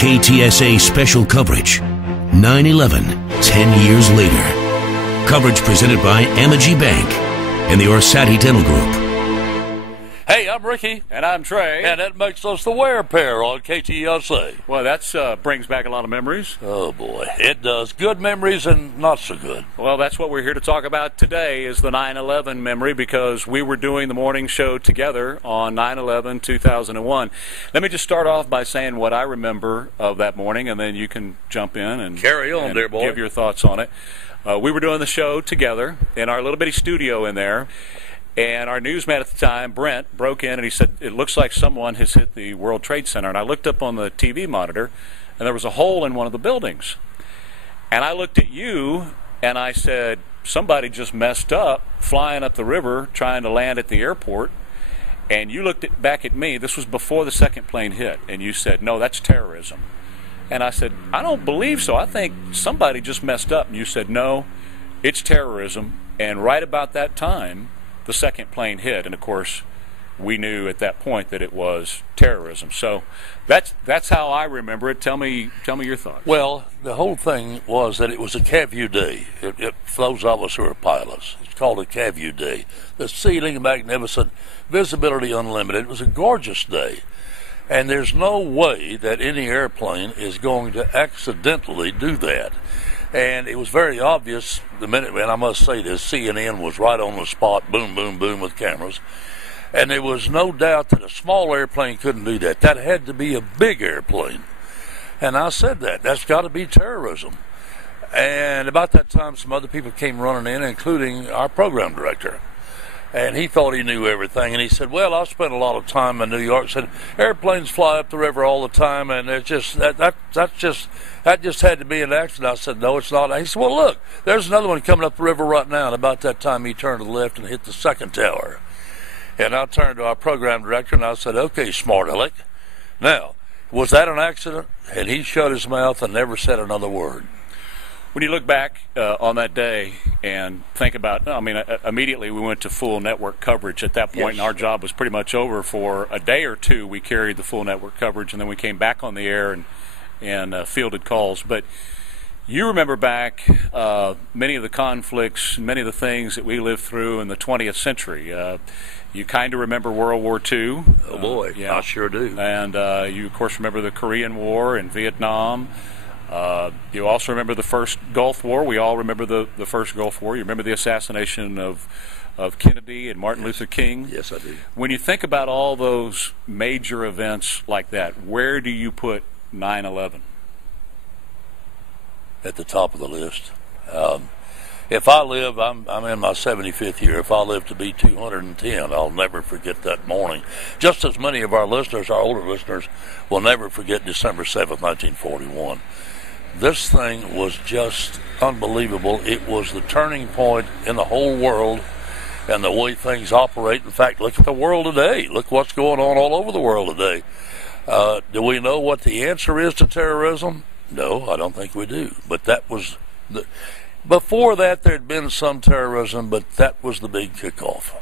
KTSA special coverage. 9/11, 10 years later. Coverage presented by Amagi Bank and the Orsatti Dental Group. Hey, I'm Ricky. And I'm Trey. And that makes us the Ware pair on KTSA. Well, that brings back a lot of memories. Oh, boy. It does. Good memories and not so good. Well, that's what we're here to talk about today is the 9/11 memory, because we were doing the morning show together on 9/11/2001. Let me just start off by saying what I remember of that morning, and then you can jump in and carry on, dear boy. Give your thoughts on it. We were doing the show together in our little bitty studio in there. And our newsman at the time, Brent, broke in and he said, "It looks like someone has hit the World Trade Center." And I looked up on the TV monitor, and there was a hole in one of the buildings. And I looked at you, and I said, "Somebody just messed up flying up the river trying to land at the airport." And you looked back at me. This was before the second plane hit. And you said, "No, that's terrorism." And I said, "I don't believe so. I think somebody just messed up." And you said, "No, it's terrorism." And right about that time, the second plane hit, and of course we knew at that point that it was terrorism. So that's how I remember it. Tell me your thoughts. Well, the whole thing was that it was a CAVU day. For those of us who are pilots, it's called a CAVU day. The ceiling magnificent, visibility unlimited. It was a gorgeous day, and there's no way that any airplane is going to accidentally do that. And it was very obvious the minute, and I must say this, CNN was right on the spot, boom, boom, boom, with cameras. And there was no doubt that a small airplane couldn't do that. That had to be a big airplane. And I said that's got to be terrorism. And about that time, some other people came running in, including our program director. And he thought he knew everything. And he said, "Well, I've spent a lot of time in New York." Said, "Airplanes fly up the river all the time, and it's just that just had to be an accident." I said, "No, it's not." He said, "Well, look, there's another one coming up the river right now." And about that time, he turned to the left and hit the second tower. And I turned to our program director and I said, "Okay, smart aleck. Now, was that an accident?" And he shut his mouth and never said another word. When you look back on that day and think about, immediately we went to full network coverage at that point, yes. And our job was pretty much over. For a day or two, we carried the full network coverage, and then we came back on the air and fielded calls. But you remember back many of the conflicts, many of the things that we lived through in the 20th century. You kind of remember World War II. Oh, boy, yeah. I sure do. And you, of course, remember the Korean War and Vietnam. You also remember the first Gulf War. We all remember the first Gulf War. You remember the assassination of Kennedy and Martin Luther King. Yes, I do. When you think about all those major events like that, where do you put 9/11? At the top of the list. If I live, I'm in my 75th year. If I live to be 210, I'll never forget that morning. Just as many of our listeners, our older listeners, will never forget December 7th, 1941. This thing was just unbelievable. It was the turning point in the whole world and the way things operate. In fact, look at the world today. Look what's going on all over the world today. Do we know what the answer is to terrorism? No, I don't think we do. But that was before that, there had been some terrorism, but that was the big kickoff.